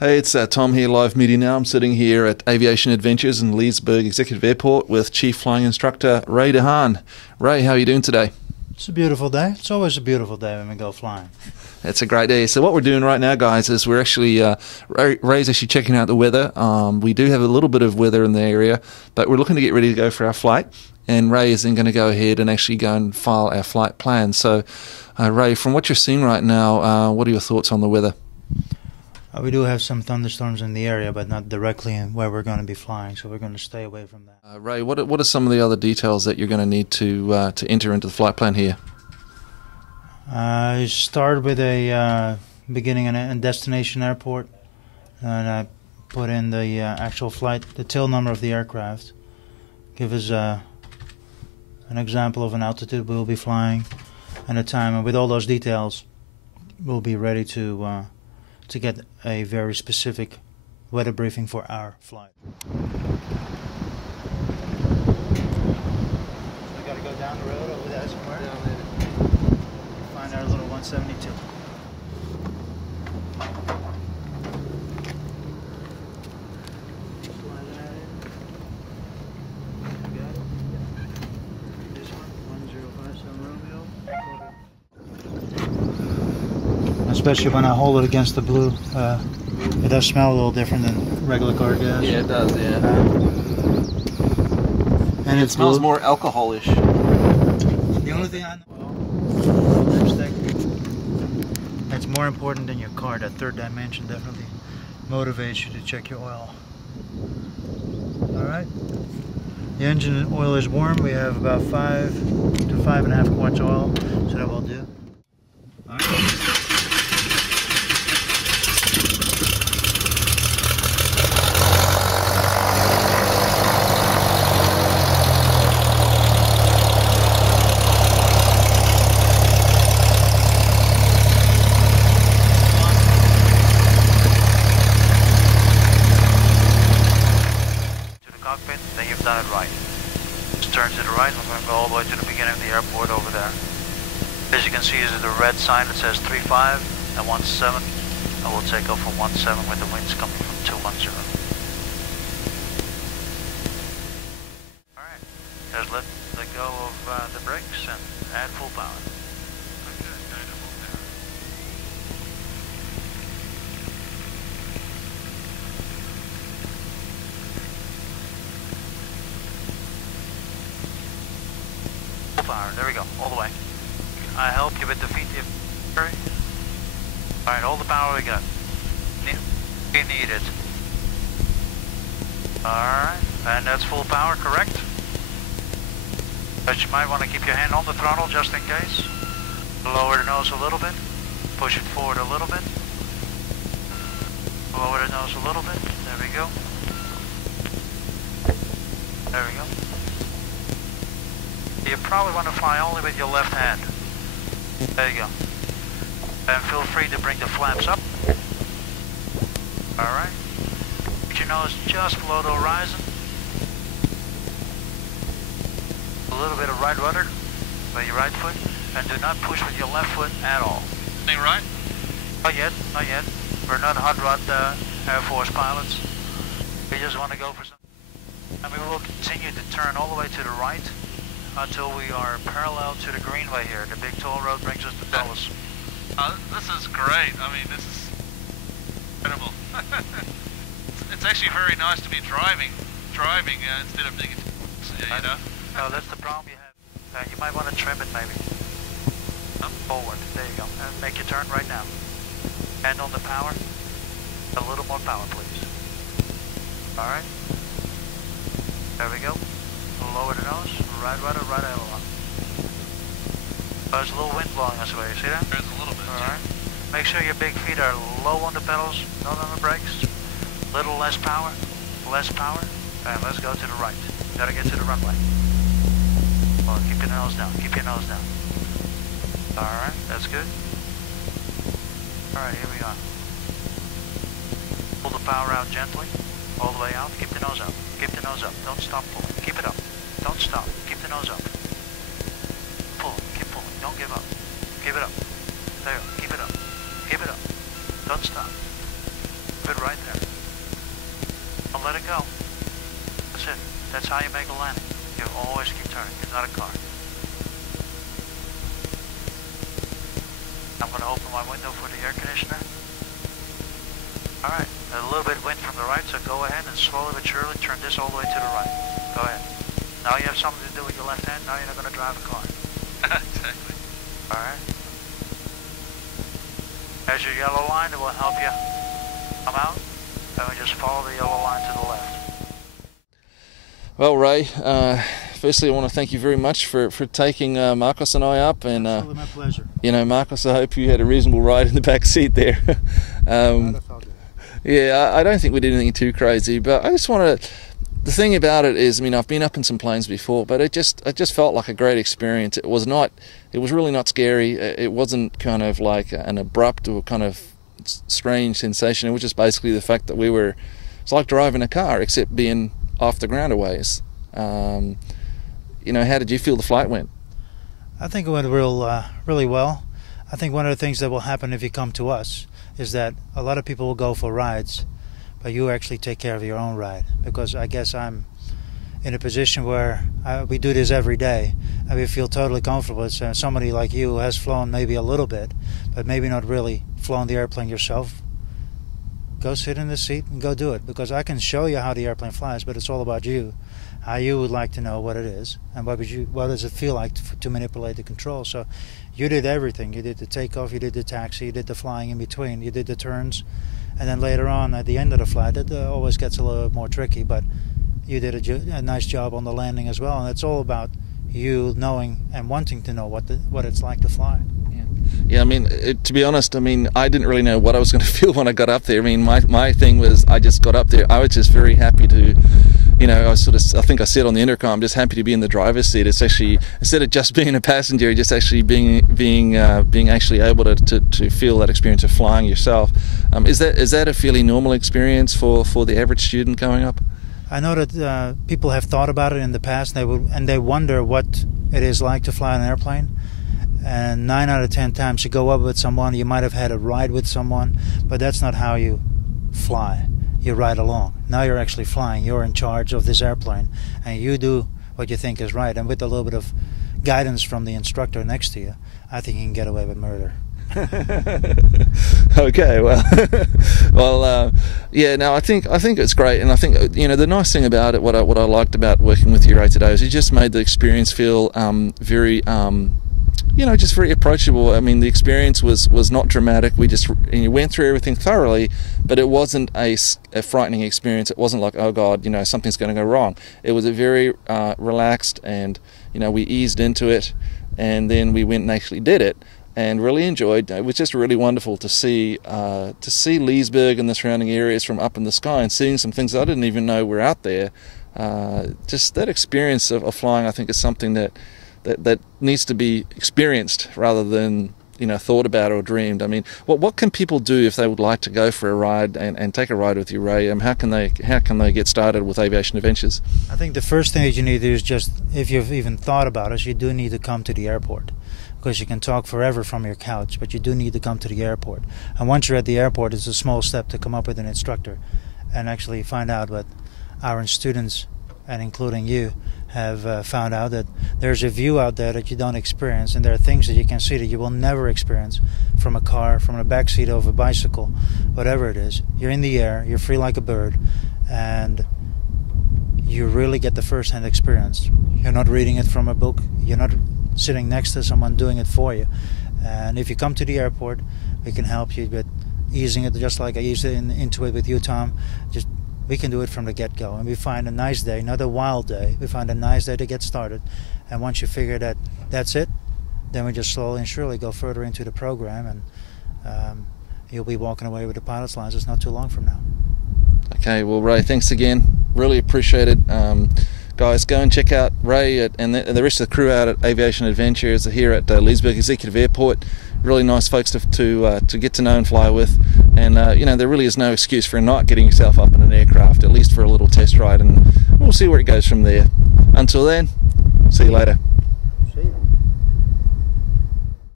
Hey, it's Tom here, live media now. I'm sitting here at Aviation Adventures in Leesburg Executive Airport with Chief Flying Instructor Ray DeHaan. Ray, how are you doing today? It's a beautiful day. It's always a beautiful day when we go flying. It's a great day. So what we're doing right now, guys, is we're actually, Ray's actually checking out the weather. We do have a little bit of weather in the area, but we're looking to get ready to go for our flight. And Ray is then going to go ahead and actually go and file our flight plan. So, Ray, from what you're seeing right now, what are your thoughts on the weather? We do have some thunderstorms in the area, but not directly in where we're going to be flying, so we're going to stay away from that. Ray, what are some of the other details that you're going to need to enter into the flight plan here? You start with a beginning and destination airport, and I put in the actual flight, the tail number of the aircraft. Give us an example of an altitude we will be flying and a time, and with all those details, we'll be ready to get a very specific weather briefing for our flight. So we got to go down the road over there somewhere. Down there. Find our little 172. Slide that in. You got it? This one, 1057 Romeo. Especially when I hold it against the blue, it does smell a little different than regular car gas. Yeah, it does, yeah. And it smells more alcoholish. The only thing I know, it's more important than your car. That third dimension definitely motivates you to check your oil. Alright. The engine oil is warm. We have about 5 to 5.5 quarts oil, so that will do. Alright. Then you've done it right. Just turn to the right, we're going to go all the way to the beginning of the airport over there. As you can see, is the red sign that says 35 and 17, and we'll take off from 17 with the winds coming from 210. Alright, just let go of the brakes and add full power. Power. There we go, all the way. I help you with the feet. Alright, all the power we got. You need it. Alright, and that's full power, correct? But you might want to keep your hand on the throttle just in case. Lower the nose a little bit. Push it forward a little bit. Lower the nose a little bit. There we go. There we go. You probably want to fly only with your left hand. There you go. And feel free to bring the flaps up. Alright. Put your nose just below the horizon. A little bit of right rudder with your right foot. And do not push with your left foot at all. Anything right? Not yet, not yet. We're not hot rod Air Force pilots. We just want to go for some. And we will continue to turn all the way to the right until we are parallel to the greenway here. The big toll road brings us to Dulles. This is great. I mean, this is incredible. It's actually very nice to be driving instead of being, you know. No, that's the problem you have. You might want to trim it maybe. Forward. There you go. And make your turn right now. Hand on the power. A little more power, please. All right. There we go. Lower the nose. Right rudder, right aileron. There's a little wind blowing us away, you see that? There's a little bit. Alright. Make sure your big feet are low on the pedals, not on the brakes. Little less power, and let's go to the right. Gotta get to the runway. Well, keep your nose down, keep your nose down. Alright, that's good. Alright, here we are. Pull the power out gently, all the way out, keep the nose up. Keep the nose up, don't stop pulling, keep it up. Don't stop. Keep the nose up. Pull. Keep pulling. Don't give up. Keep it up. There you go. Keep it up. Keep it up. Don't stop. keep it right there. Don't let it go. That's it. That's how you make a landing. You always keep turning. It's not a car. I'm going to open my window for the air conditioner. Alright, a little bit of wind from the right, so go ahead and slowly but surely turn this all the way to the right. Go ahead. Now you have something to do with your left hand, now you're not going to drive a car. Exactly. Alright. There's your yellow line that will help you come out. And we just follow the yellow line to the left. Well, Ray, firstly I want to thank you very much for taking Marcos and I up, and Absolutely, my pleasure. you know, Marcos, I hope you had a reasonable ride in the back seat there. Yeah, I don't think we did anything too crazy, but I just want to. The thing about it is, I mean, I've been up in some planes before, but it just felt like a great experience. It was really not scary. It wasn't kind of like an abrupt or kind of strange sensation. It was just basically the fact that it's like driving a car, except being off the ground a ways. You know, how did you feel the flight went? I think it went really well. I think one of the things that will happen if you come to us is that a lot of people will go for rides, but you actually take care of your own ride, because I guess I'm in a position where we do this every day and we feel totally comfortable. So somebody like you who has flown maybe a little bit, but maybe not really flown the airplane yourself, go sit in the seat and go do it, because I can show you how the airplane flies, but it's all about you, how you would like to know what it is and what does it feel like to manipulate the control. So you did everything. You did the takeoff, you did the taxi, you did the flying in between, you did the turns, and then later on at the end of the flight it always gets a little bit more tricky, but you did a nice job on the landing as well. And it's all about you knowing and wanting to know what it's like to fly. Yeah, I mean, to be honest, I mean, I didn't really know what I was going to feel when I got up there. I mean, my thing was, I just got up there. I was just very happy to, you know, I think I said on the intercom, just happy to be in the driver's seat. It's actually, instead of just being a passenger, just actually being actually able to feel that experience of flying yourself. Is that a fairly normal experience for the average student coming up? I know that people have thought about it in the past, and they wonder what it is like to fly an airplane. And 9 out of 10 times you go up with someone, you might have had a ride with someone, but that's not how you fly. You ride along. Now you're actually flying. You're in charge of this airplane, and you do what you think is right. And with a little bit of guidance from the instructor next to you, I think you can get away with murder. Okay, well, yeah. No, I think it's great, and I think, you know, the nice thing about it, what I liked about working with you, Ray, today, is you just made the experience feel very. You know, just very approachable. I mean, the experience was not dramatic. You went through everything thoroughly, but it wasn't a frightening experience. It wasn't like, oh God, you know, something's going to go wrong. It was a very relaxed, and, you know, we eased into it, and then we went and actually did it, and really enjoyed. It was just really wonderful to see Leesburg and the surrounding areas from up in the sky, and seeing some things I didn't even know were out there. Just that experience of flying, I think, is something that needs to be experienced rather than, you know, thought about or dreamed. I mean, what can people do if they would like to go for a ride and take a ride with you, Ray? How can they get started with Aviation Adventures? I think the first thing that you need to do is just, if you've even thought about it, you do need to come to the airport, because you can talk forever from your couch, but you do need to come to the airport. And once you're at the airport, it's a small step to come up with an instructor and actually find out what our students, and including you, have found out, that there's a view out there that you don't experience, and there are things that you can see that you will never experience from a car, from the back seat of a bicycle, whatever it is. You're in the air, you're free like a bird, and you really get the first-hand experience. You're not reading it from a book, you're not sitting next to someone doing it for you. And if you come to the airport, we can help you with easing it, just like I eased into it with you, Tom. We can do it from the get-go, and we find a nice day, not a wild day. We find a nice day to get started, and once you figure that that's it, then we just slowly and surely go further into the program, and you'll be walking away with the pilot's license not too long from now. Okay, well, Ray, thanks again. Really appreciate it. Guys, go and check out Ray and the rest of the crew out at Aviation Adventures here at Leesburg Executive Airport. Really nice folks to get to know and fly with, and you know, there really is no excuse for not getting yourself up in an aircraft, at least for a little test ride, and we'll see where it goes from there. Until then, see you later.